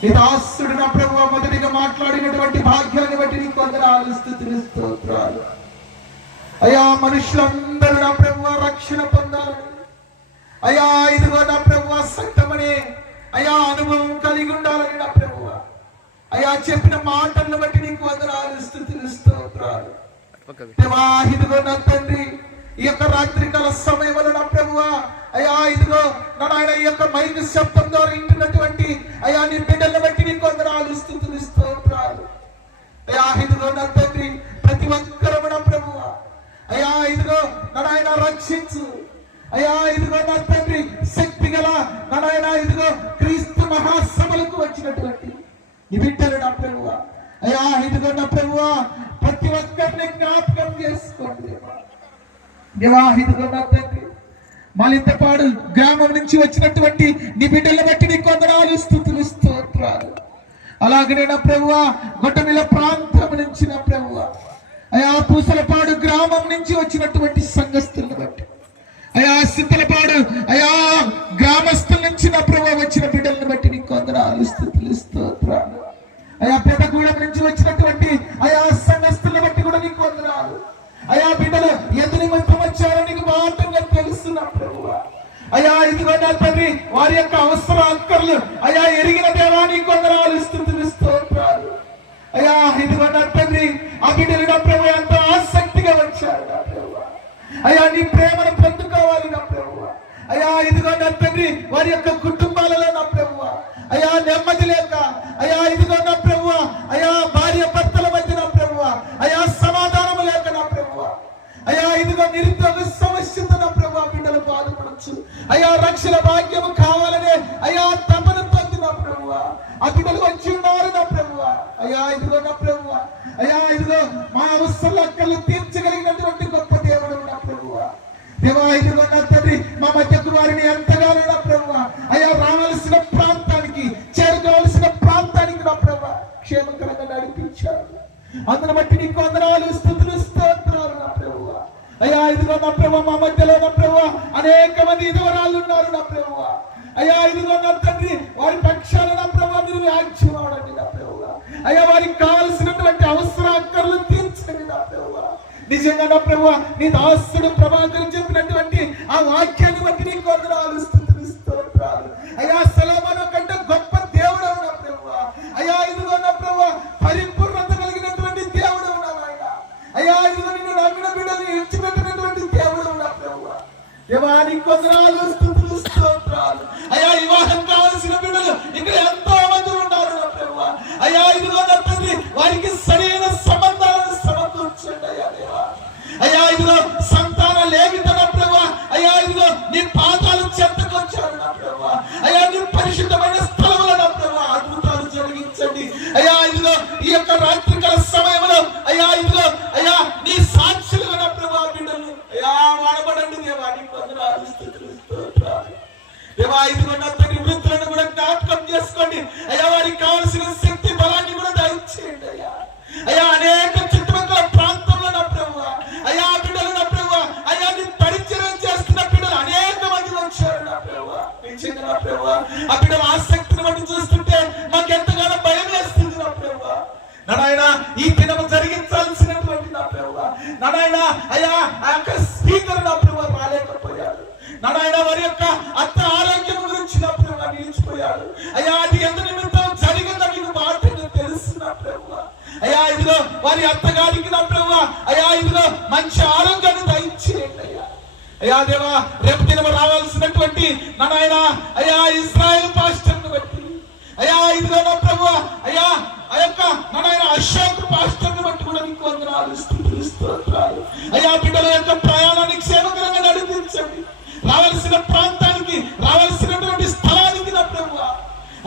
నీ దాసుడు నా ప్రభువా మొదటిగా మాట్లాడినటువంటి భాగ్యాన్ని బట్టి నీకు వందనాలు, స్తుతులు, స్తోత్రాలు. అయ్యా మనుషులందరూ నా ప్రభువా రక్షణ పొందాలని, అయ్యా ఇదిగో నా ప్రభువా సంగమనే అయ్యా అనుభవం కలిగి ఉండాలని నా ప్రభువా అయ్యా చెప్పిన మాటలను బట్టి నీకు వందనాలు, స్తుతులు, స్తోత్రాలు. దేవా ఇదిగో నా తండ్రి ఈ యొక్క రాత్రికాల సమయంలో నా ప్రభువా అయ్యా ఇదిగో నాయన ఈ యొక్క మైక్ శబ్దం ద్వారా ఇంటున్నటువంటి అయ్యా నీ బిడ్డలను బట్టి నీకు వందనాలు, స్తుతులు, స్తోత్రాలు. అయ్యా ఇదిగో నా తండ్రి ప్రతి ఒక్కరూ నా ప్రభువా అయ్యా ఇదిగో నాయన రక్షించు. అయ్యా ఇదిగో నా తండ్రి శక్తి గల నాయన ఇదిగో క్రీస్తు మహాసభలకు వచ్చినటువంటి నీ బిడ్డలు నా ప్రభువా అయ్యా ఇదిగో నా ప్రభువా ప్రతి ఒక్కరిని జ్ఞాపకం చేసుకోండి దేవా. ఇదిగో నా తండ్రి మలింతపాడు గ్రామం నుంచి వచ్చినటువంటి నీ బిడ్డలను బట్టి నీకు వందనాలు, స్తుతులు, స్తోత్రాలు. అలాగనే నా ప్రభువా గొట్టమిల ప్రాంతం నుంచి నా ప్రభువా అయా పూసలపాడు గ్రామం నుంచి వచ్చినటువంటి సంఘస్థులను బట్టి అయా సిద్ధలపాడు అయా గ్రామస్తుల నుంచి నా ప్రభువా వచ్చిన బిడ్డలను బట్టి నీకు వందనాలు, స్తుతులు, స్తోత్రాలు. అయా పెద్దగూడెం నుంచి వచ్చినటువంటి అయా సంఘస్థులను బట్టి కూడా నీకు వందనాలు. అయా బిడ్డలు ఎందు నిమిత్తం వచ్చారో నీకు మాత్రంగా తెలుస్తున్నా ప్రభువా అయా ఇదిగో నా తండ్రి వారి యొక్క అవసర అక్కర్లు అయా ఎరిగిన దేవా నీకు వందనాలు, స్తుతులు, స్తోత్రాలు. అయా ఇదిగో నా తండ్రి ఆ బిడ్డలు నా ప్రభు ఎంతో ఆసక్తిగా వచ్చారు నా ప్రభువా అయా నీ ప్రేమను పొందుకోవాలి నా ప్రభువా అయా ఇదిగో నా తండ్రి వారి యొక్క కుటుంబాలలో నా ప్రభువా అయా నెమ్మది లేక అయా ఇదిగో నా ప్రభువా అయా భార్య భర్తల మధ్య నా ప్రభువా అయా సమాధానం లేక నా ప్రభువా అయా ఇదిగో నిరుద్యోగ సమస్యతో నా ప్రభువా బిడ్డలు బాధపడచ్చు అయా రక్షణ భాగ్యము కావాలనే అయా తపన పొంది నా ప్రభువా ఆ బిడ్డలు వచ్చి ఉన్నారు నా ప్రభువా అయా ఇదిగో నా ప్రభువా అయా ఇదిగో మా అవసరాల అక్కర్లు తీర్చగలిగినటువంటి గొప్ప దేవుడు నా ప్రభువా దేవా ఇదిగో నా తండ్రి మా మధ్యకు వారిని ఎంతగానో నా ప్రభువా అయా రావాల్సిన ప్రాంతానికి చేరుకోవాల్సిన ప్రాంతానికి నా ప్రభువా క్షేమకరంగా నడిపించారు. అందును బట్టి నీకు వందనాలు, స్తుతులు, స్తోత్రాలు నా ప్రభువా అయా ఇదిగో నా ప్రభువా మా మధ్యలో నా ప్రభువా అనేక మంది ఇదివరాళ్ళు ఉన్నారు నా ప్రభువా అయా ఇదిగో నా తండ్రి వారి పక్షాలు నా ప్రభువా మీరు వ్యాఖ్యం అవడండి నా ప్రభువా అయా వారికి కావలసినటువంటి అవసర అక్కర్లు తీర్చండి నా ప్రభువా. నిజంగా నా ప్రభువా నీ దాసుడు ప్రభాకర్ చెప్పినటువంటి ఆ వాక్యాన్ని బట్టి నీకు వందనాలు, స్తుతులు, స్తోత్రాలు. అయా సొలొమోను కంటే గొప్ప దేవుడు నా ప్రభువా అయా ఇదిగో నా ప్రభువా పరిపూర్ణత కలిగినటువంటి దేవుడు నాయన అయా ఇదిగో నిన్ను నమ్మిన బిడ్డలు ఇచ్చిపెట్టినటువంటి దేవుడు నా ప్రభువా దేవా నీకు వందనాలు, స్తుతులు, స్తోత్రాలు. అయా వివాహం కావలసిన బిడ్డలు ఇక్కడ ఎంతో మంది ఉన్నారు నా ప్రభువా అయా ఇదిగో నా తండ్రి వారికి సరైన సంబంధాలను సమకూర్చండి అయ్యా దేవా అయా ఇదిగో సంతాన లేమితో నా ప్రభువా అయా ఇదిగో నీ పాదాలు చెంతకొచ్చారు నా ప్రభువా అయా నీ పరిశుద్ధమైన స్థలములో నా ప్రభువా అద్భుతాలు జరిగించండి అయా ఇదిగో ఈ యొక్క రాత్రికాల సమయంలో అయా ఇదిగో అయా నీ సాక్షులుగా నా ప్రభువా బిడ్డలు అయా వాడబడండి దేవా నీకు వందనాలు, స్తుతులు, స్తోత్రాలు. దేవా ఇదిగో నా తండ్రి వృద్ధులను కూడా జ్ఞాపకం చేసుకోండి అయా వారికి కావలసిన శక్తి బలాన్ని కూడా దయచేయండి అయ్యా అయా అనేక చుట్టుపక్కల ప్రాంతంలో నా ప్రభువా అయా బిడ్డలు నా ప్రభువా అయా నీ పరిచయం చేస్తున్న బిడ్డలు అనేక మంది వచ్చారు నా ప్రభువా నిజంగా నా ప్రభువా ఆ బిడ్డల ఆసక్తిని బట్టి చూస్తుంటే మాకు ఎంతగానో భయం వేస్తుంది నా ప్రభువా నాయన ఈ దినము జరిగించాల్సినటువంటి నా ప్రభువా నాయన అయా ఆ యొక్క స్పీకర్ నా ప్రభువా రాలేకపోయాడు నాయన వారి యొక్క అత్త ఆరోగ్యం గురించి నా ప్రభువా నిలిచిపోయాడు అయా అది ఎంత నిమిత్తం జరిగిందో నీకు మాటలు తెలుసు నా ప్రభువా అయా ఇదిగో వారి అత్తగారికి నా ప్రభువా అయా ఇదిగో మంచి ఆరోగ్యాన్ని దయచేయండి అయ్యా అయా దేవా రేపు దినము రావాల్సినటువంటి నాయన అయా ఇశ్రాయేల్ పాస్టర్ను బట్టి అయా ఇదిగో నా ప్రభువా అయా ఆ యొక్క నాయన అశోక్ పాస్టర్ను బట్టి కూడా నీకు వందనాలు, స్తుతులు, స్తోత్రాలు. అయా బిడ్డల యొక్క ప్రయాణాన్ని క్షేమకరంగా నడిపించండి రావాల్సిన ప్రాంతానికి రావాల్సినటువంటి స్థలానికి నా ప్రభువా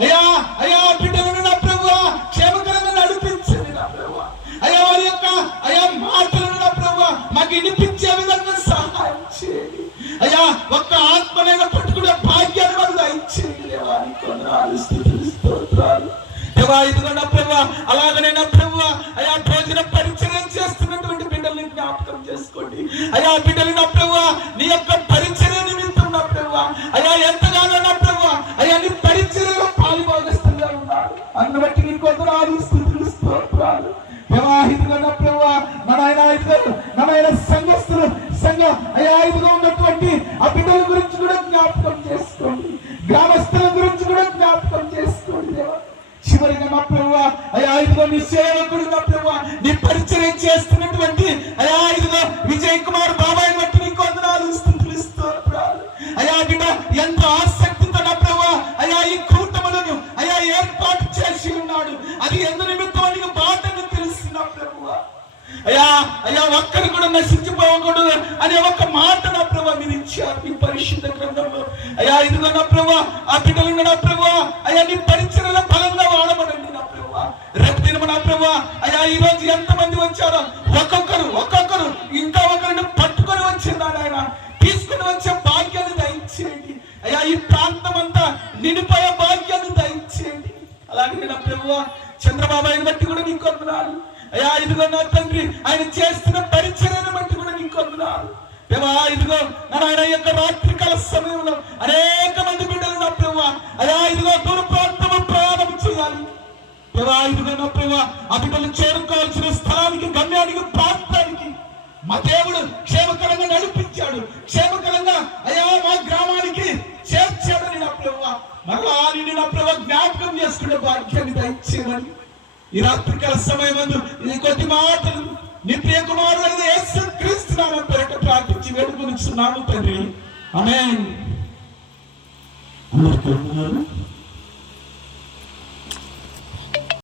అయా అయా బిడ్డలను నా ప్రభువా క్షేమకరంగా నడిపించండి నా ప్రభువా అయా వారి యొక్క అయా మాటలను నా ప్రభువా మాకు వినిపించే విధంగా సహాయం చేయండి అయా ఒక్క ఆత్మనైనా పట్టుకునే భాగ్యాన్ని మాకు దయచేయండి దేవా నీకు వందనాలు, స్తుతులు, స్తోత్రాలు. దేవా ఇదిగో నా ప్రభువా అలాగనే నా ప్రభువా అయా భోజన పరిచయం చేస్తున్నటువంటి బిడ్డల్ని జ్ఞాపకం చేసుకోండి అయా బిడ్డలు నా ప్రభువా నీ యొక్క పరిచయ నిమిత్తం నా ప్రభువా అయా ఎంతగానో నా ప్రభువా అయా నీ పరిచయంలో పాల్గొస్తున్నా వందనాలు. అన్ని బట్టి నీకు వందనాలు, స్తుతులు, స్తోత్రాలు. వివాహితులు నా ప్రభువ, నాయన సంఘస్థులు, అయ్యా ఇదిగా ఉన్నటువంటి ఆ బిడ్డల గురించి కూడా జ్ఞాపకం చేసుకోండి. గ్రామస్తుల గురించి కూడా జ్ఞాపకం చేసుకోండి దేవా. చివరిగా నా ప్రభువ, అయ్యా ఇదిగో నీ సేవకుడు నా ప్రభువ, నీ పరిచయం చేస్తున్నటువంటి అయ్యా ఇదిగో విజయ్ కుమార్ బాబాయ్ బట్టి నీకు వందనాలు, స్తుతులు, స్తోత్రాలు. అయ్యా బిడ్డ ఎంతో ఆసక్తితో నా ప్రభువ అయ్యా ఈ కూటములను అయ్యా ఏర్పాటు చేసి ఉన్నాడు. అది ఎందు నిమిత్తం నీకు బాటను తెలుస్తున్న ప్రభువ. అయ్యా ఒక్కరు కూడా నశించిపోకూడదు అనే ఒక మాట నా ప్రభువ మీరు ఇచ్చారు మీ పరిశుద్ధ గ్రంథంలో. అయ్యా ఇదిగో నా ప్రభువ ఆ బిడ్డలను నా ప్రభువ అయ్యా నీ పరిచర్యల బలంగా వాడమనండి నా ప్రభువ. రేపు దినము నా ప్రభువ అయ్యా ఈ రోజు ఎంతమంది వచ్చారో ఒక్కొక్కరు ఇంకా ఒకరిని పట్టుకొని వచ్చిందా ఆయన తీసుకుని వచ్చే భాగ్యాన్ని దయచేయండి. అయ్యా ఈ ప్రాంతం అంతా నిండిపోయే భాగ్యాన్ని దయచేయండి. అలాగే నా ప్రభువ చంద్రబాబుని బట్టి కూడా నీకు వందనాలు. అయ్యా ఇదిగో నా తండ్రి ఆయన చేస్తున్న పరిచర్యను బట్టి కూడా నీకు వందనాలు దేవా. ఇదిగో ఆయన యొక్క రాత్రికాల సమయంలో అనేక మంది బిడ్డలు నా ప్రభువ అయ్యా ఇదిగో దూర ప్రాంతము ప్రయాణం చేయాలి దేవా. ఇదిగో నా ప్రభువ ఆ బిడ్డలు చేరుకోవాల్సిన స్థలానికి, గమ్యానికి, ప్రాంతానికి మా దేవుడు క్షేమకరంగా నడిపించాడు. క్షేమకరంగా అయ్యా మా గ్రామానికి చేర్చాడని నా ప్రభువ మరలా నిన్ను నా ప్రభువ జ్ఞాపకం చేసుకునే భాగ్యాన్ని దయచేయమని ఈ రాత్రికాల సమయమందు ఈ కొద్ది మాటలు నీ ప్రియ కుమారుడైన యేసుక్రీస్తు నామమున పేరిట ప్రార్థించి వేడుకొనుచున్నాము తండ్రి. ఆమేన్.